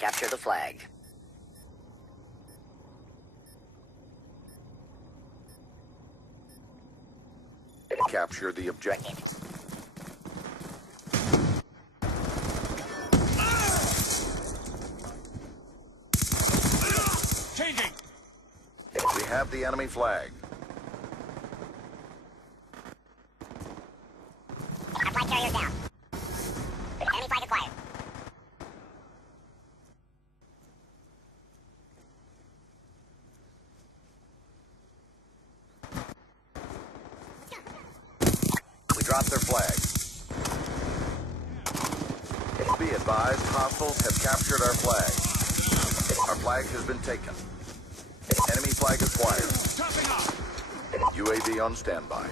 Capture the flag. Capture the objective. Changing. We have the enemy flag. Our flag carrier down. Enemy flag acquired. We dropped their flag. Be advised, hostiles have captured our flag. Our flag has been taken. Enemy flag acquired. Topping off. UAV on standby.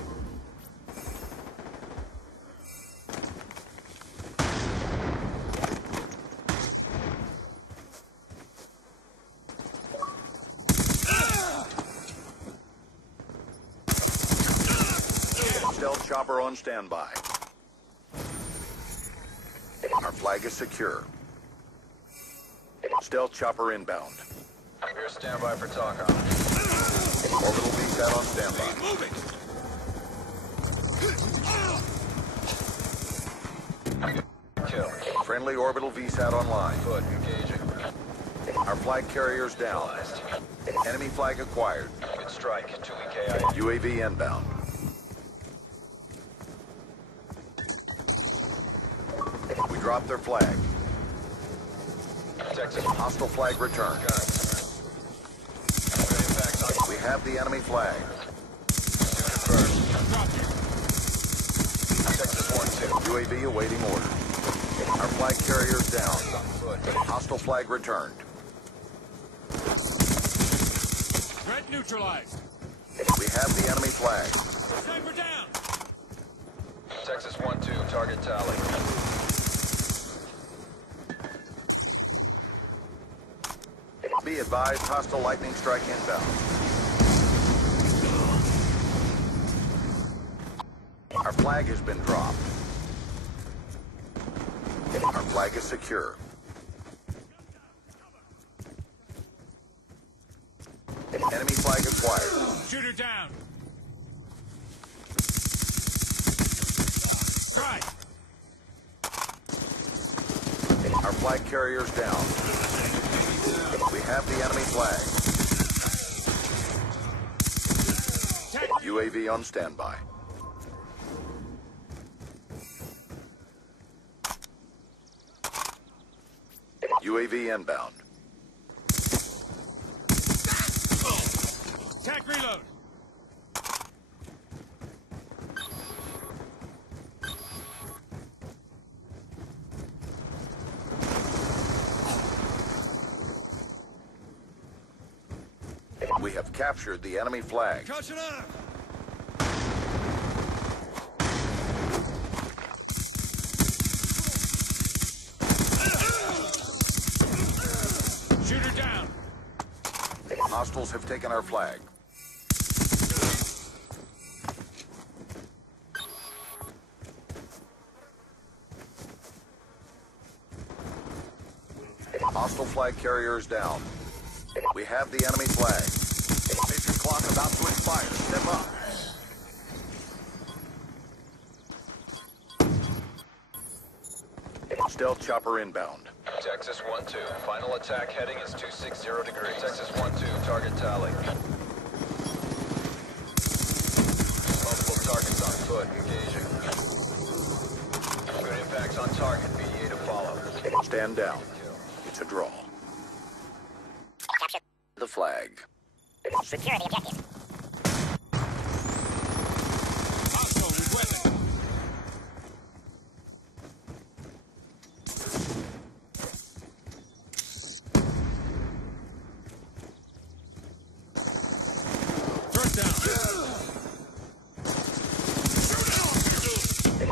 Stealth chopper on standby. Our flag is secure. Stealth chopper inbound. We're standby for TACOM. Orbital VSAT on standby. Moving. Kill. Friendly orbital VSAT online. Foot engaging. Our flag carrier's down. Realized. Enemy flag acquired. Good strike. 2 EKI. UAV inbound. We dropped their flag. Texas. Hostile flag returned. Guns. Good impact on We have the enemy flag. unit first. Drop here. Texas 1-2. UAV awaiting order. Our flag carrier's down. Foot. Hostile flag returned. Threat neutralized. We have the enemy flag. Sniper down. Texas 1-2. Target tally. Be advised, hostile lightning strike inbound. Our flag has been dropped. Our flag is secure. Enemy flag acquired. Shooter down. Strike. Our flag carrier's down. We have the enemy flag. Tech. UAV on standby. UAV inbound. Tech reload. We have captured the enemy flag. Caution up. Shooter down. Hostiles have taken our flag. Hostile flag carrier is down. We have the enemy flag. Mission clock about to expire. Step up. Stealth chopper inbound. Texas 1-2. Final attack heading is 260 degrees. Texas 1-2. Target tally. Multiple targets on foot. Engaging. Good impacts on target. BA to follow. Stand down. It's a draw. Capture The flag. secure the objective. Hostile with weapon. Threat down.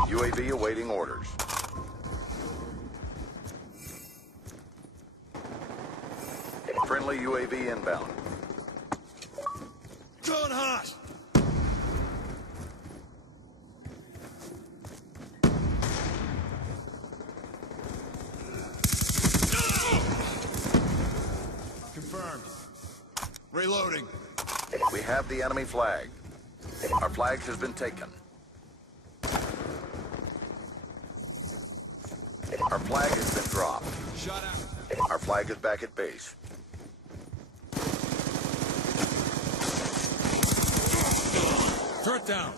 UAV awaiting orders. Friendly UAV inbound. Going hot. Reloading. We have the enemy flag. Our flag has been taken. Our flag has been dropped. Shot out. Our flag is back at base. Threat down.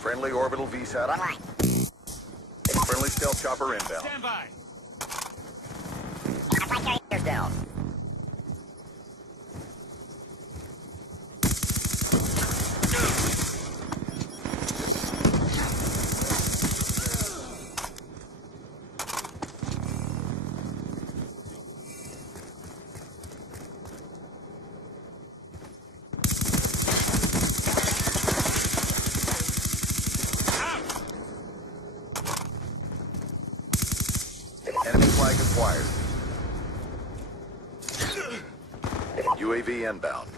Friendly orbital VSAT Online. Friendly stealth chopper inbound. Stand by. Our flag carrier's down. Enemy flag acquired. UAV inbound.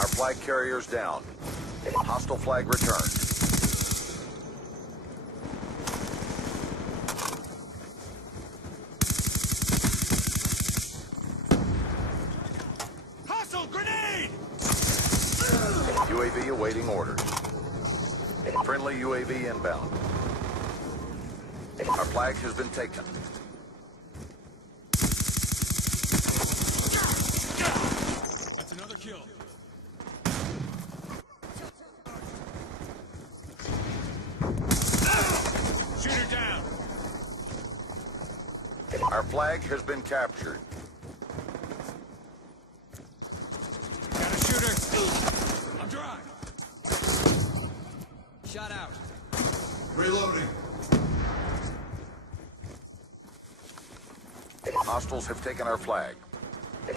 Our flag carrier's down. Hostile flag returned. Hostile grenade! UAV awaiting orders. Friendly UAV inbound. Our flag has been taken. That's another kill. Shooter down. Our flag has been captured. Got a shooter. I'm dry. Shot out. Reloading. Hostiles have taken our flag.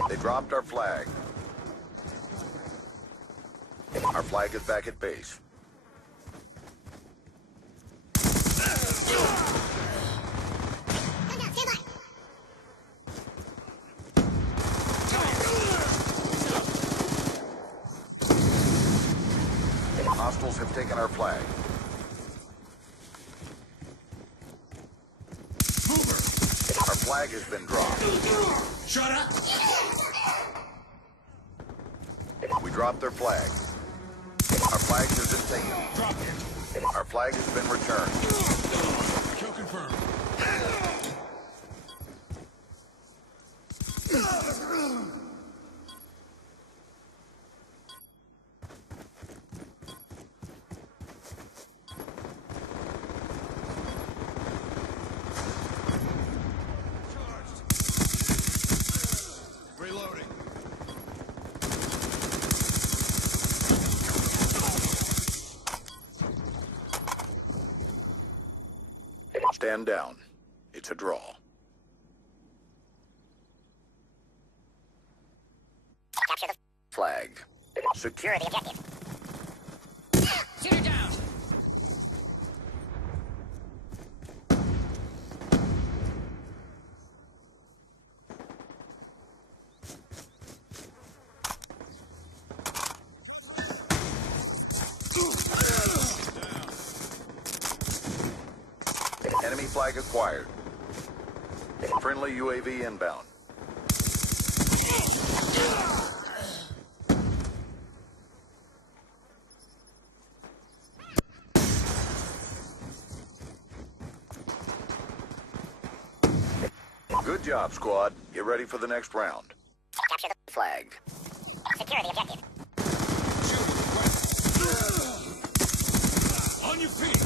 They dropped our flag. Our flag is back at base. Hostiles have taken our flag. Our flag has been dropped. Shot out. We dropped their flag. Our flag has been taken. Drop it. Our flag has been returned. Kill confirmed. Reloading. Stand down. It's a draw. Capture the Flag. Secure. secure the objective. Shooter down. Enemy flag acquired. Friendly UAV inbound. Good job, squad. Get ready for the next round. Capture the Flag. secure the objective. On your feet.